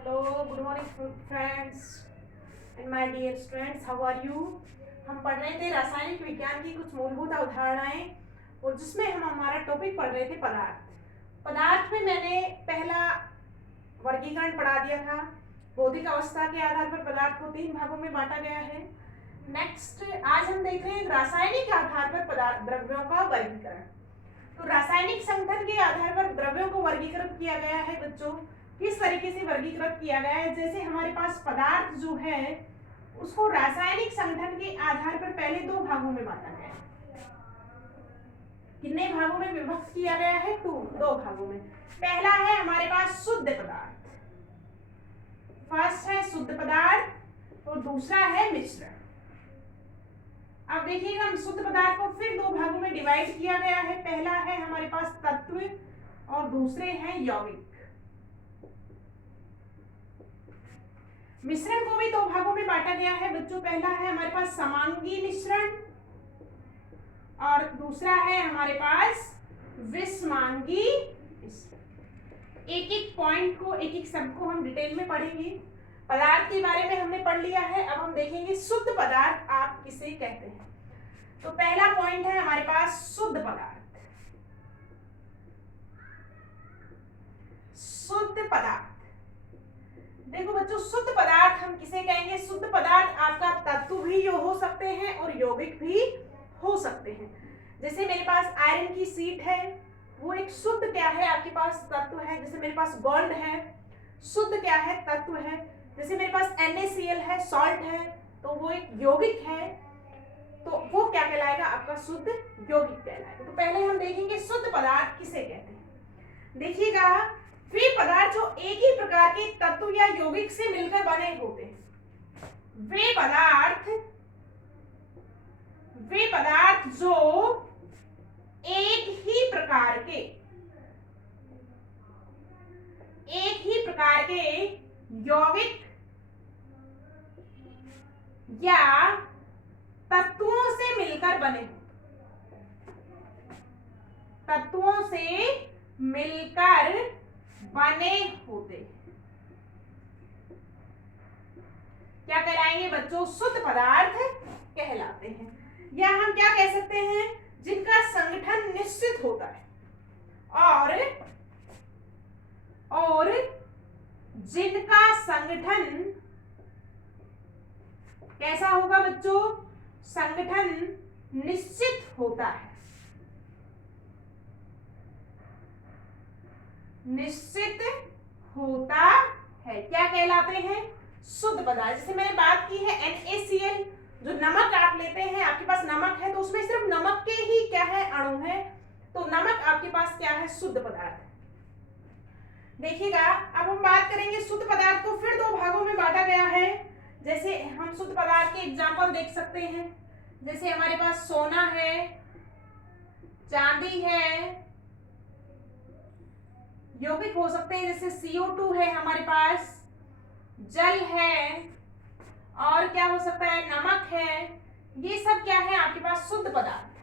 Hello, good morning friends and my dear students, how are you. हम पढ़ रहे थे रासायनिक विज्ञान की कुछ मूलभूत अवधारणाएं और जिसमें हम हमारा टॉपिक पढ़ रहे थे पदार्थ में मैंने पहला वर्गीकरण पढ़ा दिया था। भौतिक अवस्था के आधार पर पदार्थ को 3 भागों में बांटा गया है। नेक्स्ट आज हम देख रहे हैं रासायनिक आधार पर पदार्थ द्रव्यों का वर्गीकरण। तो रासायनिक संगठन के आधार पर द्रव्यों को वर्गीकृत किया गया है बच्चों। किस तरीके से वर्गीकृत किया गया है, जैसे हमारे पास पदार्थ जो है उसको रासायनिक संगठन के आधार पर पहले 2 भागों में बांटा गया है। कितने भागों में विभक्त किया गया है? 2 भागों में। पहला है हमारे पास शुद्ध पदार्थ, फर्स्ट है शुद्ध पदार्थ और दूसरा है मिश्रण। अब देखिएगा, हम शुद्ध पदार्थ को फिर 2 भागों में डिवाइड किया गया है। पहला है हमारे पास तत्व और दूसरे हैं यौगिक। मिश्रण को भी 2 भागों में बांटा गया है बच्चों। पहला है हमारे पास समांगी मिश्रण और दूसरा है हमारे पास विषमांगी मिश्रण। एक एक पॉइंट को, एक एक शब्द को हम डिटेल में पढ़ेंगे। पदार्थ के बारे में हमने पढ़ लिया है, अब हम देखेंगे शुद्ध पदार्थ आप किसे कहते हैं। तो पहला पॉइंट है हमारे पास शुद्ध पदार्थ। शुद्ध पदार्थ, देखो बच्चों, शुद्ध पदार्थ हम किसे कहेंगे? शुद्ध पदार्थ आपका तत्व भी हो सकते हैं और यौगिक भी हो सकते हैं। जैसे मेरे पास आयरन की शीट है, वो एक शुद्ध क्या है? आपके पास तत्व है। जैसे मेरे पास गोल्ड है, शुद्ध क्या है? तत्व है। जैसे मेरे पास NaCl है, सॉल्ट है, तो वो एक यौगिक है, तो वो क्या कहलाएगा? आपका शुद्ध यौगिक कहलाएगा। तो पहले हम देखेंगे शुद्ध पदार्थ किसे कहते हैं। देखिएगा, वे पदार्थ जो एक ही प्रकार के तत्व या यौगिक से मिलकर बने होते हैं। वे पदार्थ जो एक ही प्रकार के यौगिक या तत्वों से मिलकर बने होते क्या कहलाएंगे बच्चों? शुद्ध पदार्थ कहलाते हैं। या हम क्या कह सकते हैं? जिनका संगठन निश्चित होता है और जिनका संगठन कैसा होगा बच्चों? संगठन निश्चित होता है। क्या कहलाते हैं? शुद्ध पदार्थ। जैसे मैंने बात की है NaCl, जो नमक आप लेते हैं, आपके पास नमक है तो उसमें सिर्फ नमक के ही क्या है? अणु है, तो नमक आपके पास क्या है? शुद्ध पदार्थ है। देखिएगा, अब हम बात करेंगे शुद्ध पदार्थ को फिर 2 भागों में बांटा गया है। जैसे हम शुद्ध पदार्थ के एग्जाम्पल देख सकते हैं। जैसे हमारे पास सोना है, चांदी है, यौगिक हो सकते हैं जैसे CO2 है हमारे पास, जल है, और क्या हो सकता है? नमक है। ये सब क्या है? आपके पास शुद्ध पदार्थ।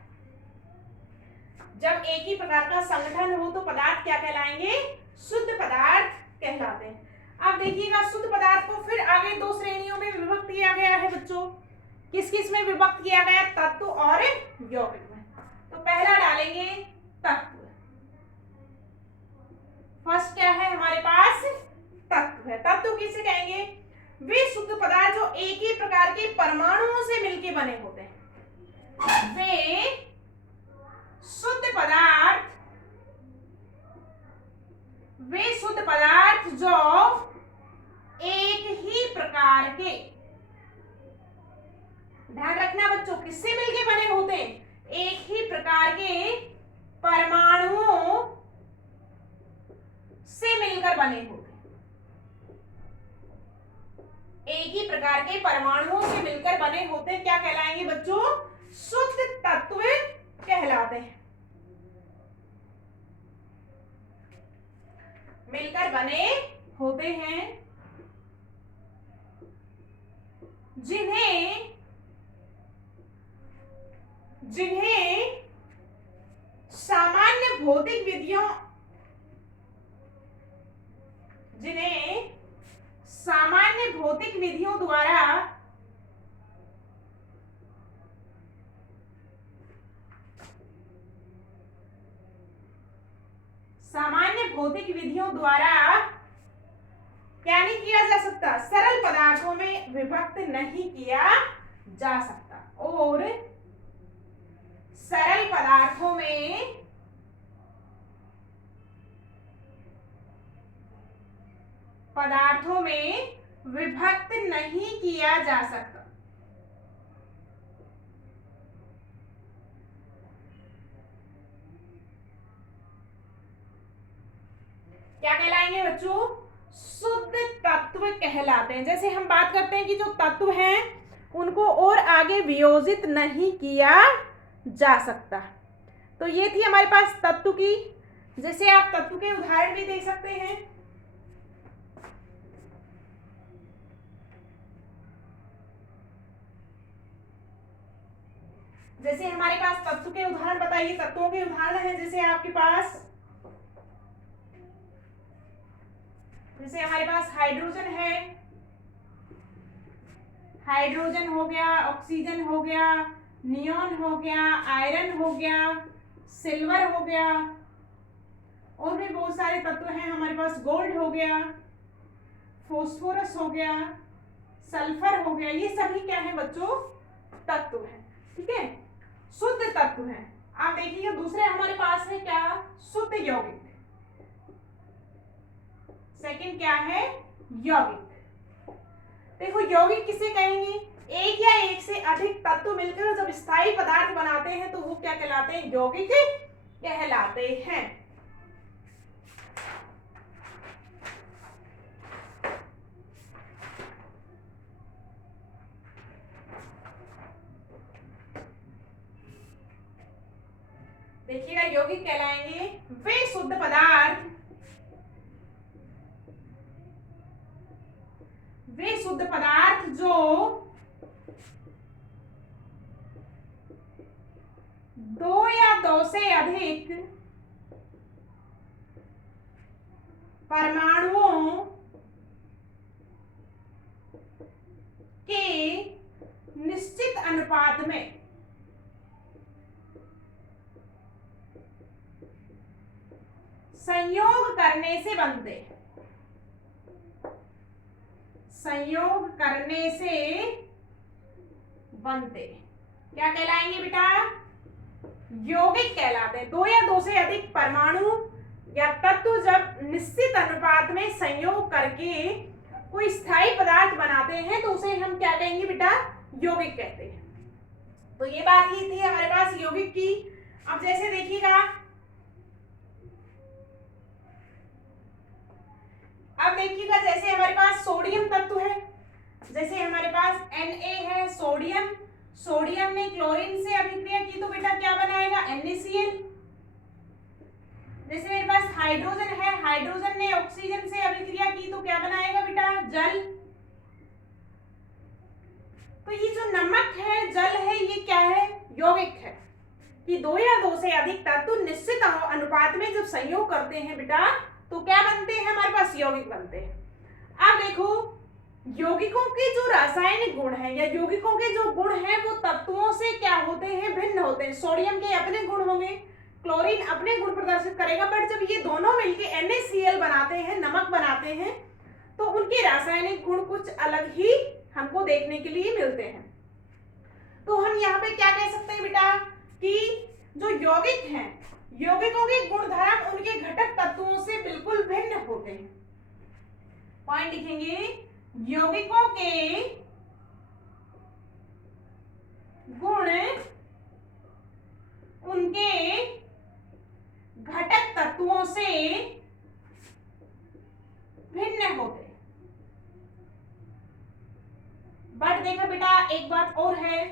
जब एक ही प्रकार का संगठन हो तो पदार्थ क्या कहलाएंगे? शुद्ध पदार्थ कहलाते हैं। अब देखिएगा, शुद्ध पदार्थ को फिर आगे 2 श्रेणियों में विभक्त किया गया है बच्चों। किस किस में विभक्त किया गया? तत्व और यौगिक में। तो पहला डालेंगे तत्व। फर्स्ट क्या है हमारे पास? तत्व है। तत्व किसे कहेंगे? वे शुद्ध पदार्थ जो एक ही प्रकार के परमाणुओं से मिलकर बने होते हैं। वे शुद्ध पदार्थ जो एक ही प्रकार के, ध्यान रखना बच्चों, किससे मिलके बने होते हैं? एक ही प्रकार के परमाणुओं से मिलकर बने होते हैं। एक ही प्रकार के परमाणुओं से मिलकर बने होते हैं, क्या कहलाएंगे बच्चों? शुद्ध तत्व कहलाते हैं। मिलकर बने होते हैं, जिन्हें सामान्य भौतिक विधियों सामान्य भौतिक विधियों द्वारा क्या नहीं किया जा सकता, सरल पदार्थों में विभक्त नहीं किया जा सकता, और सरल पदार्थों में विभक्त नहीं किया जा सकता। क्या कहलाएंगे बच्चों? शुद्ध तत्व कहलाते हैं। जैसे हम बात करते हैं कि जो तत्व हैं उनको और आगे वियोजित नहीं किया जा सकता। तो ये थी हमारे पास तत्व की। जैसे आप तत्व के उदाहरण भी देख सकते हैं। जैसे हमारे पास तत्व के उदाहरण बताइए, तत्वों के उदाहरण हैं जैसे आपके पास, जैसे हमारे पास हाइड्रोजन है, हाइड्रोजन हो गया, ऑक्सीजन हो गया, नियॉन हो गया, आयरन हो गया, सिल्वर हो गया, और भी बहुत सारे तत्व हैं हमारे पास। गोल्ड हो गया, फॉस्फोरस हो गया, सल्फर हो गया। ये सभी क्या है बच्चों? तत्व हैं। ठीक है, शुद्ध तत्व हैं। आप देखिए दूसरे हमारे पास है क्या? शुद्ध यौगिक। सेकंड क्या है? यौगिक। देखो यौगिक किसे कहेंगे? एक या एक से अधिक तत्व मिलकर जब स्थायी पदार्थ बनाते हैं तो वो क्या कहलाते हैं? यौगिक कहलाते हैं। देखिएगा यौगिक कहलाएंगे वे शुद्ध पदार्थ, जो दो या दो से अधिक परमाणुओं के निश्चित अनुपात में संयोग करने से बनते हैं। संयोग करने से बनते क्या कहलाएंगे बेटा? यौगिक कहलाते हैं। दो या दो से अधिक परमाणु या तत्व जब निश्चित अनुपात में संयोग करके कोई स्थायी पदार्थ बनाते हैं तो उसे हम क्या कहेंगे बेटा? यौगिक कहते हैं। तो ये बात ही थी हमारे पास यौगिक की। अब जैसे देखिएगा, अब देखिएगा जैसे हमारे पास सोडियम तत्व है, जैसे हमारे पास Na है, सोडियम, सोडियम ने क्लोरीन से अभिक्रिया की तो बेटा क्या बनाएगा? NaCl। जैसे मेरे पास हाइड्रोजन है, हाइड्रोजन ने ऑक्सीजन से अभिक्रिया की तो क्या बनाएगा बेटा? जल। तो ये जो नमक है, जल है, ये क्या है? यौगिक है। कि दो या दो से अधिक तत्व निश्चित अनुपात में जब संयोग करते हैं बेटा तो क्या बनते हैं? हमारे पास यौगिक बनते हैं। अब देखो यौगिकों के जो रासायनिक गुण हैं या यौगिकों के जो गुण हैं वो तत्वों से क्या होते हैं? भिन्न होते हैं। सोडियम के अपने गुण होंगे, क्लोरीन अपने गुण प्रदर्शित करेगा, बट जब ये दोनों मिलके NaCl बनाते हैं, नमक बनाते हैं, तो उनके रासायनिक गुण कुछ अलग ही हमको देखने के लिए मिलते हैं। तो हम यहाँ पे क्या कह सकते हैं बेटा? कि जो यौगिक हैं, यौगिकों के गुणधर्म उनके घटक तत्वों से बिल्कुल भिन्न होते हैं। पॉइंट लिखेंगे, यौगिकों के गुण उनके घटक तत्वों से भिन्न होते हैं। बट देखो बेटा एक बात और है,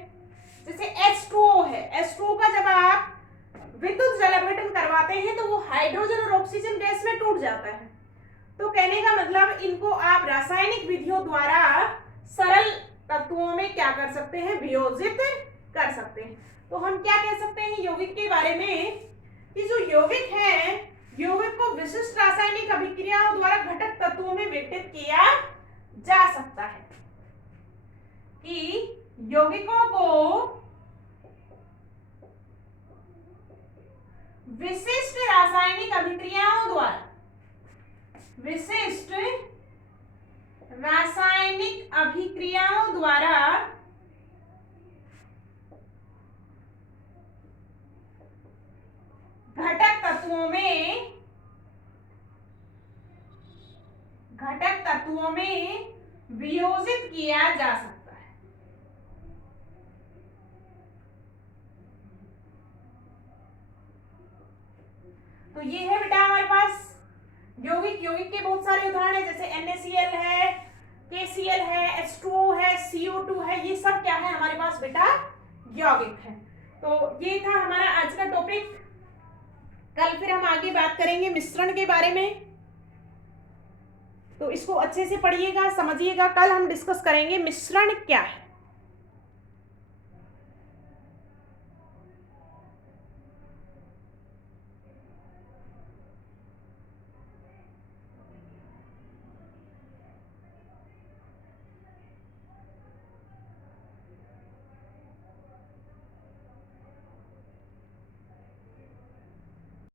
जैसे H2O है, H2O का जब आप विद्युत जल अपघटन करवाते हैं तो वो हाइड्रोजन और ऑक्सीजन गैस में टूट जाता है। तो कहने का मतलब इनको आप रासायनिक विधियों द्वारा सरल तत्वों में क्या कर सकते हैं? वियोजित कर सकते हैं। तो हम क्या कह सकते हैं यौगिक के बारे में? कि जो यौगिक है, यौगिक को विशिष्ट रासायनिक अभिक्रियाओं द्वारा घटक तत्वों में विघटित किया जा सकता है कि यौगिकों को विशिष्ट रासायनिक अभिक्रियाओं द्वारा घटक तत्वों में वियोजित किया जा सकता है। तो ये है बेटा हमारे पास यौगिक के बहुत सारे उदाहरण है, जैसे NaCl है, KCl है, H2O है, CO2 है, ये सब क्या है हमारे पास बेटा यौगिक है। तो ये था हमारा आज का टॉपिक। कल फिर हम आगे बात करेंगे मिश्रण के बारे में, तो इसको अच्छे से पढ़िएगा, समझिएगा। कल हम डिस्कस करेंगे मिश्रण क्या है।